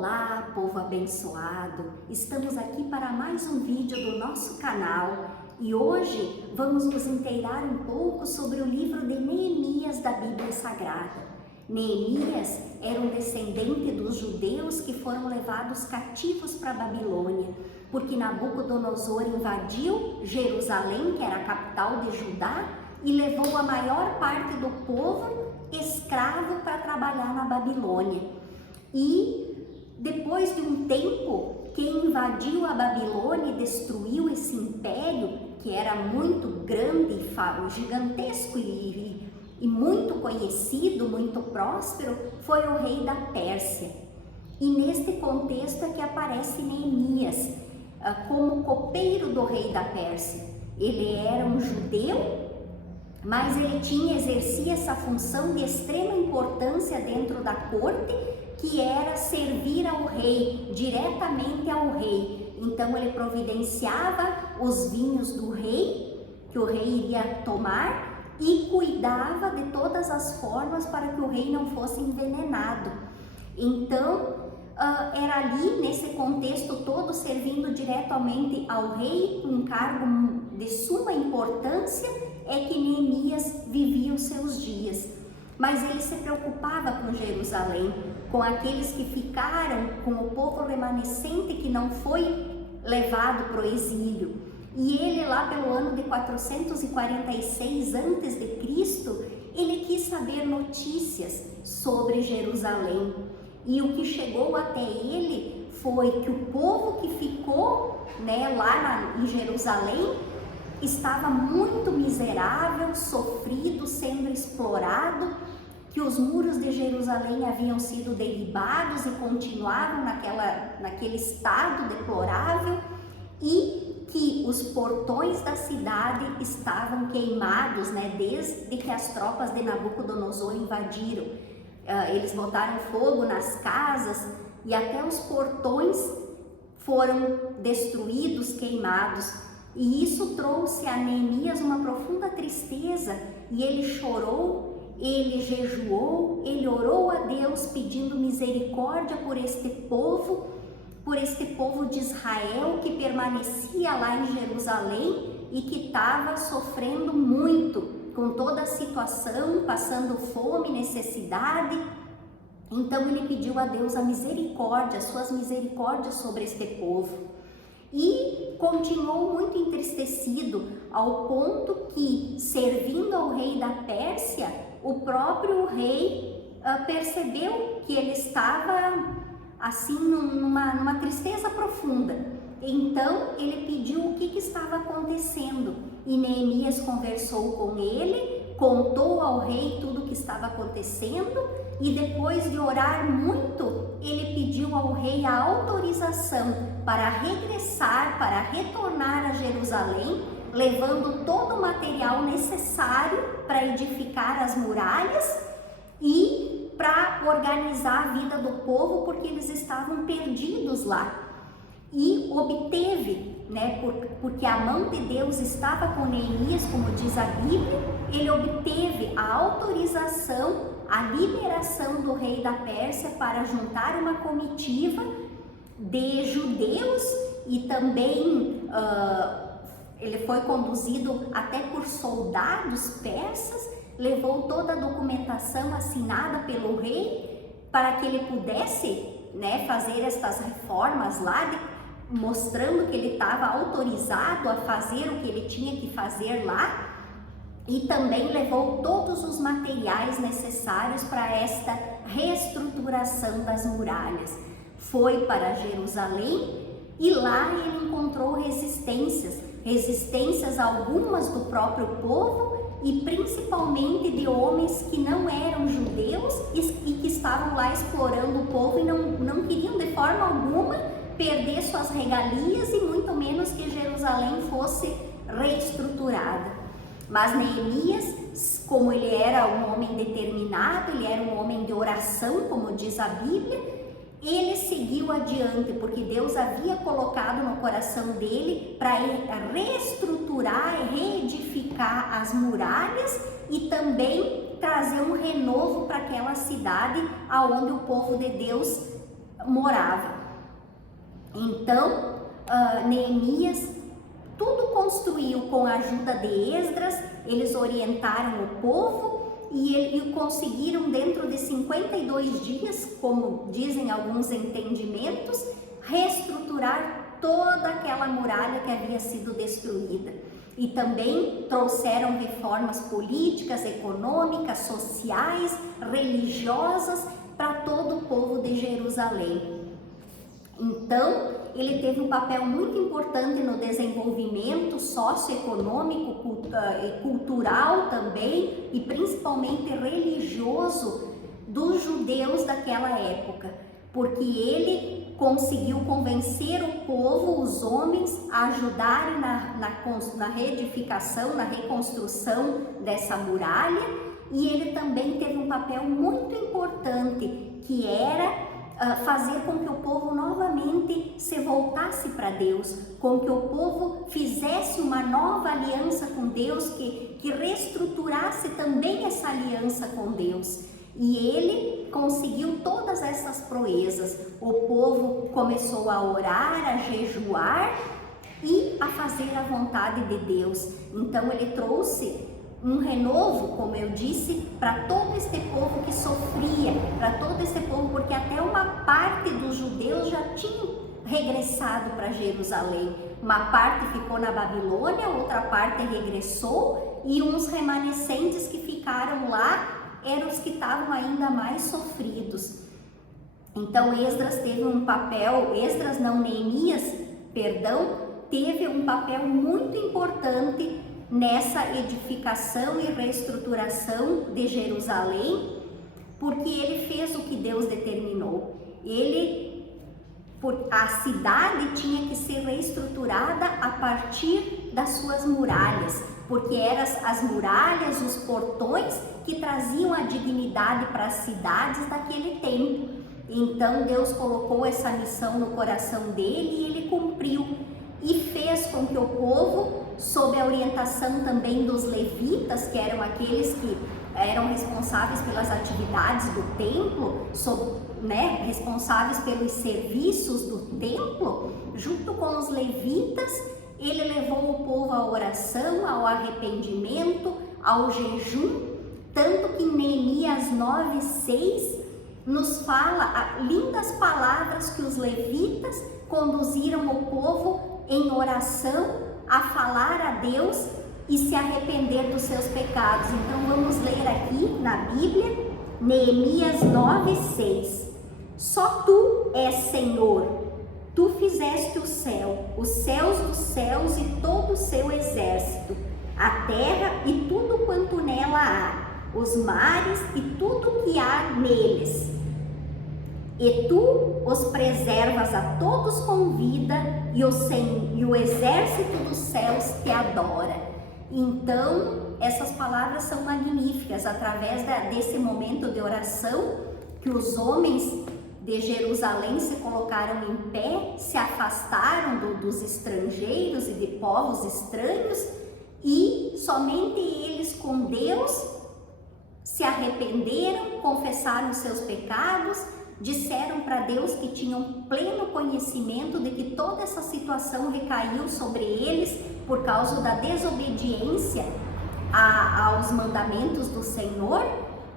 Olá, povo abençoado! Estamos aqui para mais um vídeo do nosso canal e hoje vamos nos inteirar um pouco sobre o livro de Neemias da Bíblia Sagrada. Neemias era um descendente dos judeus que foram levados cativos para a Babilônia, porque Nabucodonosor invadiu Jerusalém, que era a capital de Judá, e levou a maior parte do povo escravo para trabalhar na Babilônia. E depois de um tempo, quem invadiu a Babilônia e destruiu esse império, que era muito grande, gigantesco e muito conhecido, muito próspero, foi o rei da Pérsia. E neste contexto é que aparece Neemias como copeiro do rei da Pérsia. Ele era um judeu, mas ele exercia essa função de extrema importância dentro da corte, que era servir ao rei, diretamente ao rei. Então ele providenciava os vinhos do rei, que o rei iria tomar, e cuidava de todas as formas para que o rei não fosse envenenado. Então era ali, nesse contexto todo, servindo diretamente ao rei, um cargo de suma importância, é que Neemias vivia os seus dias. Mas ele se preocupava com Jerusalém, com aqueles que ficaram, com o povo remanescente que não foi levado para o exílio. E ele lá pelo ano de 446 a.C., ele quis saber notícias sobre Jerusalém. E o que chegou até ele foi que o povo que ficou lá em Jerusalém estava muito miserável, sofrido, sendo explorado, que os muros de Jerusalém haviam sido derribados e continuavam naquele estado deplorável, e que os portões da cidade estavam queimados, desde que as tropas de Nabucodonosor invadiram. Eles botaram fogo nas casas e até os portões foram destruídos, queimados. E isso trouxe a Neemias uma profunda tristeza, e ele chorou, ele jejuou, ele orou a Deus pedindo misericórdia por este povo de Israel que permanecia lá em Jerusalém e que estava sofrendo muito com toda a situação, passando fome, necessidade. Então ele pediu a Deus a misericórdia, as suas misericórdias sobre este povo. E continuou muito entristecido, ao ponto que, servindo ao rei da Pérsia, o próprio rei percebeu que ele estava assim numa tristeza profunda. Então ele pediu o que estava acontecendo, e Neemias conversou com ele, contou ao rei tudo o que estava acontecendo, e depois de orar muito, ele pediu ao rei a autorização para regressar, para retornar a Jerusalém, levando todo o material necessário para edificar as muralhas e para organizar a vida do povo, porque eles estavam perdidos lá. E obteve, porque a mão de Deus estava com Neemias, como diz a Bíblia, ele obteve a autorização, a liberação do rei da Pérsia para juntar uma comitiva de judeus, e também ele foi conduzido até por soldados persas, levou toda a documentação assinada pelo rei para que ele pudesse fazer estas reformas lá, mostrando que ele estava autorizado a fazer o que ele tinha que fazer lá. E também levou todos os materiais necessários para esta reestruturação das muralhas. Foi para Jerusalém e lá ele encontrou resistências algumas do próprio povo, e principalmente de homens que não eram judeus e que estavam lá explorando o povo e não queriam de forma alguma perder suas regalias, e muito menos que Jerusalém fosse reestruturada. Mas Neemias, como ele era um homem determinado, ele era um homem de oração, como diz a Bíblia, ele seguiu adiante, porque Deus havia colocado no coração dele para reestruturar e reedificar as muralhas e também trazer um renovo para aquela cidade aonde o povo de Deus morava. Então, Neemias tudo construiu com a ajuda de Esdras. Eles orientaram o povo e conseguiram, dentro de 52 dias, como dizem alguns entendimentos, reestruturar toda aquela muralha que havia sido destruída. E também trouxeram reformas políticas, econômicas, sociais, religiosas para todo o povo de Jerusalém. Então, ele teve um papel muito importante no desenvolvimento socioeconômico e cultural também, e principalmente religioso dos judeus daquela época, porque ele conseguiu convencer o povo, os homens, a ajudarem na reedificação, na reconstrução dessa muralha, e ele também teve um papel muito importante, que era fazer com que o povo novamente se voltasse para Deus, com que o povo fizesse uma nova aliança com Deus, que reestruturasse também essa aliança com Deus. E ele conseguiu todas essas proezas. O povo começou a orar, a jejuar e a fazer a vontade de Deus. Então ele trouxe um renovo, como eu disse, para todo este povo que sofria, para todo este povo, porque até uma parte dos judeus já tinham regressado para Jerusalém. Uma parte ficou na Babilônia, outra parte regressou, e uns remanescentes que ficaram lá eram os que estavam ainda mais sofridos. Então Neemias, teve um papel muito importante nessa edificação e reestruturação de Jerusalém, porque ele fez o que Deus determinou. A cidade tinha que ser reestruturada a partir das suas muralhas, porque eram as muralhas, os portões que traziam a dignidade para as cidades daquele tempo. Então Deus colocou essa missão no coração dele e ele cumpriu, e fez com que o povo, sob a orientação também dos levitas, que eram aqueles que eram responsáveis pelas atividades do templo, responsáveis pelos serviços do templo, junto com os levitas, ele levou o povo à oração, ao arrependimento, ao jejum, tanto que em Neemias 9:6 nos fala lindas palavras que os levitas conduziram o povo em oração a falar a Deus e se arrepender dos seus pecados. Então vamos ler aqui na Bíblia, Neemias 9:6. Só tu és Senhor, tu fizeste o céu, os céus dos céus e todo o seu exército, a terra e tudo quanto nela há, os mares e tudo que há neles. E tu os preservas a todos com vida, e o exército dos céus te adora. Então, essas palavras são magníficas. Através desse momento de oração, que os homens de Jerusalém se colocaram em pé, se afastaram dos estrangeiros e de povos estranhos, e somente eles com Deus se arrependeram, confessaram os seus pecados, disseram para Deus que tinham pleno conhecimento de que toda essa situação recaiu sobre eles por causa da desobediência aos mandamentos do Senhor.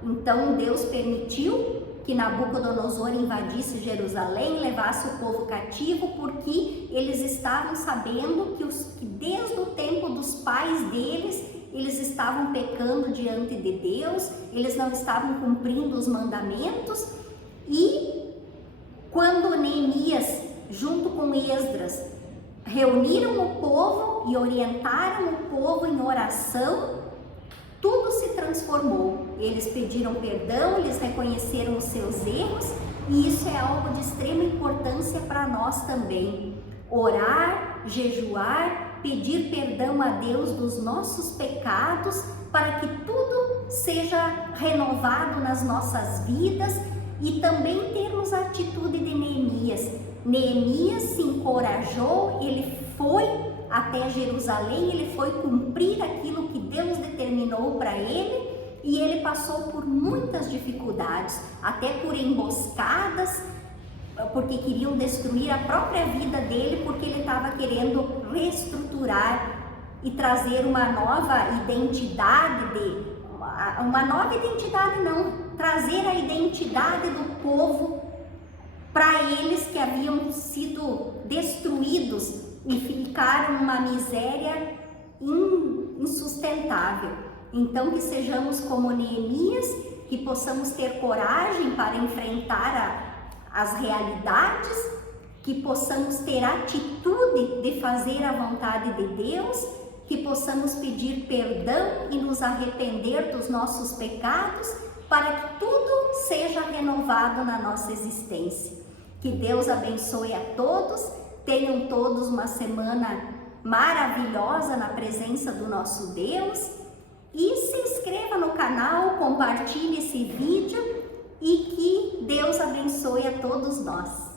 Então Deus permitiu que Nabucodonosor invadisse Jerusalém, levasse o povo cativo, porque eles estavam sabendo que desde o tempo dos pais deles, eles estavam pecando diante de Deus, eles não estavam cumprindo os mandamentos. E quando Neemias, junto com Esdras, reuniram o povo e orientaram o povo em oração, tudo se transformou. Eles pediram perdão, eles reconheceram os seus erros, e isso é algo de extrema importância para nós também. Orar, jejuar, pedir perdão a Deus dos nossos pecados, para que tudo seja renovado nas nossas vidas, e também termos a atitude de Neemias. Neemias se encorajou, ele foi até Jerusalém, ele foi cumprir aquilo que Deus determinou para ele, e ele passou por muitas dificuldades, até por emboscadas, porque queriam destruir a própria vida dele, porque ele estava querendo reestruturar e trazer uma nova identidade trazer a identidade do povo para eles que haviam sido destruídos e ficaram numa miséria insustentável. Então que sejamos como Neemias, que possamos ter coragem para enfrentar as realidades, que possamos ter atitude de fazer a vontade de Deus, que possamos pedir perdão e nos arrepender dos nossos pecados, para que tudo seja renovado na nossa existência. Que Deus abençoe a todos, tenham todos uma semana maravilhosa na presença do nosso Deus, e se inscreva no canal, compartilhe esse vídeo e que Deus abençoe a todos nós.